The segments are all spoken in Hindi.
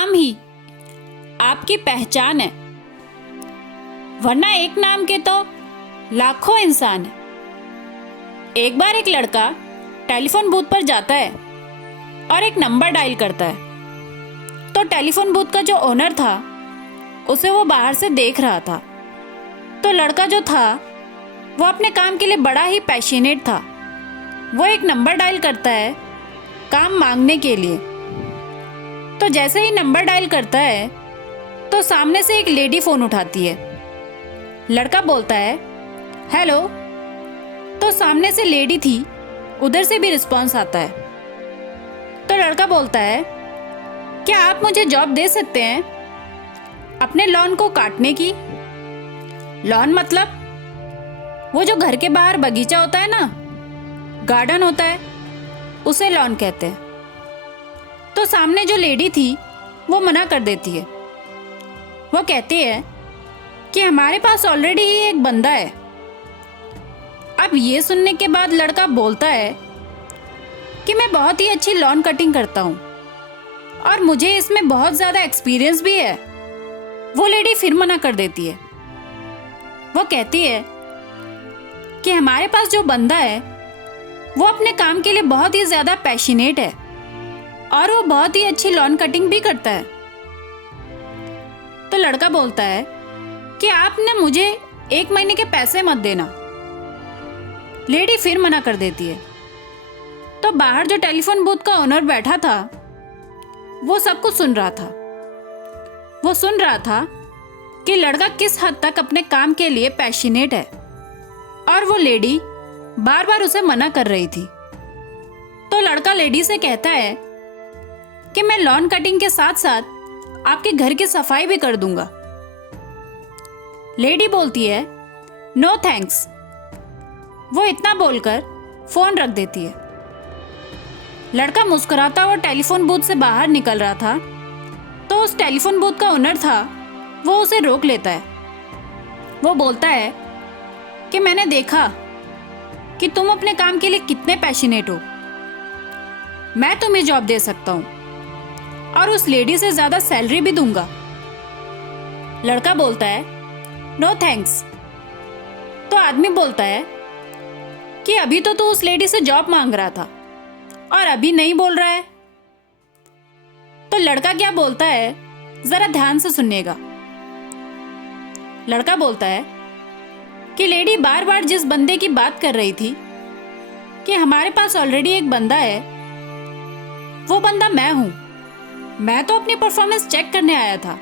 काम ही आपकी पहचान है, वरना एक नाम के तो लाखों इंसान है। एक बार एक लड़का टेलीफोन बूथ पर जाता है और एक नंबर डायल करता है। तो टेलीफोन बूथ का जो ओनर था उसे वो बाहर से देख रहा था। तो लड़का जो था वो अपने काम के लिए बड़ा ही पैशनेट था। वो एक नंबर डायल करता है काम मांगने के लिए। तो जैसे ही नंबर डायल करता है तो सामने से एक लेडी फोन उठाती है। लड़का बोलता है हेलो। तो सामने से लेडी थी, उधर से भी रिस्पॉन्स आता है। तो लड़का बोलता है क्या आप मुझे जॉब दे सकते हैं अपने लॉन को काटने की? लॉन मतलब वो जो घर के बाहर बगीचा होता है ना, गार्डन होता है, उसे लॉन कहते हैं। तो सामने जो लेडी थी वो मना कर देती है। वो कहती है कि हमारे पास ऑलरेडी ही एक बंदा है। अब ये सुनने के बाद लड़का बोलता है कि मैं बहुत ही अच्छी लॉन कटिंग करता हूँ और मुझे इसमें बहुत ज़्यादा एक्सपीरियंस भी है। वो लेडी फिर मना कर देती है। वो कहती है कि हमारे पास जो बंदा है वो अपने काम के लिए बहुत ही ज़्यादा पैशनेट है और वो बहुत ही अच्छी लॉन कटिंग भी करता है। तो लड़का बोलता है कि आपने मुझे 1 महीने के पैसे मत देना। लेडी फिर मना कर देती है। तो बाहर जो टेलीफोन बूथ का ओनर बैठा था वो सब कुछ सुन रहा था। वो सुन रहा था कि लड़का किस हद तक अपने काम के लिए पैशनेट है और वो लेडी बार बार उसे मना कर रही थी। तो लड़का लेडी से कहता है कि मैं लॉन कटिंग के साथ साथ आपके घर की सफाई भी कर दूंगा। लेडी बोलती है नो थैंक्स। वो इतना बोलकर फोन रख देती है। लड़का मुस्कुराता हुआ टेलीफोन बूथ से बाहर निकल रहा था तो उस टेलीफोन बूथ का ओनर था वो उसे रोक लेता है। वो बोलता है कि मैंने देखा कि तुम अपने काम के लिए कितने पैशनेट हो। मैं तुम्हें जॉब दे सकता हूँ और उस लेडी से ज़्यादा सैलरी भी दूंगा। लड़का बोलता है नो थैंक्स। तो आदमी बोलता है कि अभी तो तू उस लेडी से जॉब मांग रहा था और अभी नहीं बोल रहा है। तो लड़का क्या बोलता है जरा ध्यान से सुनिएगा। लड़का बोलता है कि लेडी बार बार जिस बंदे की बात कर रही थी कि हमारे पास ऑलरेडी एक बंदा है, वो बंदा मैं हूं। मैं तो अपनी परफॉर्मेंस चेक करने आया था।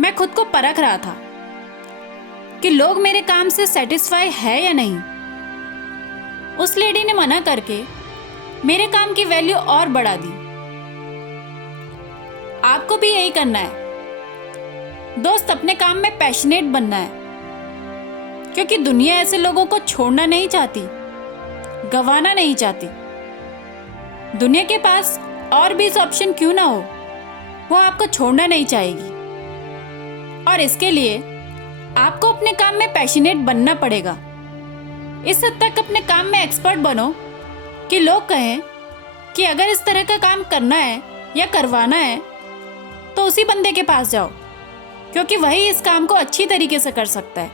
मैं खुद को परख रहा था कि लोग मेरे काम से सेटिस्फाई है या नहीं। उस लेडी ने मना करके मेरे काम की वैल्यू और बढ़ा दी। आपको भी यही करना है दोस्त, अपने काम में पैशनेट बनना है, क्योंकि दुनिया ऐसे लोगों को छोड़ना नहीं चाहती, गंवाना नहीं चाहती। दुनिया के पास और भी ऑप्शन क्यों ना हो, वो आपको छोड़ना नहीं चाहेगी। और इसके लिए आपको अपने काम में पैशनेट बनना पड़ेगा। इस हद तक अपने काम में एक्सपर्ट बनो कि लोग कहें कि अगर इस तरह का काम करना है या करवाना है तो उसी बंदे के पास जाओ, क्योंकि वही इस काम को अच्छी तरीके से कर सकता है।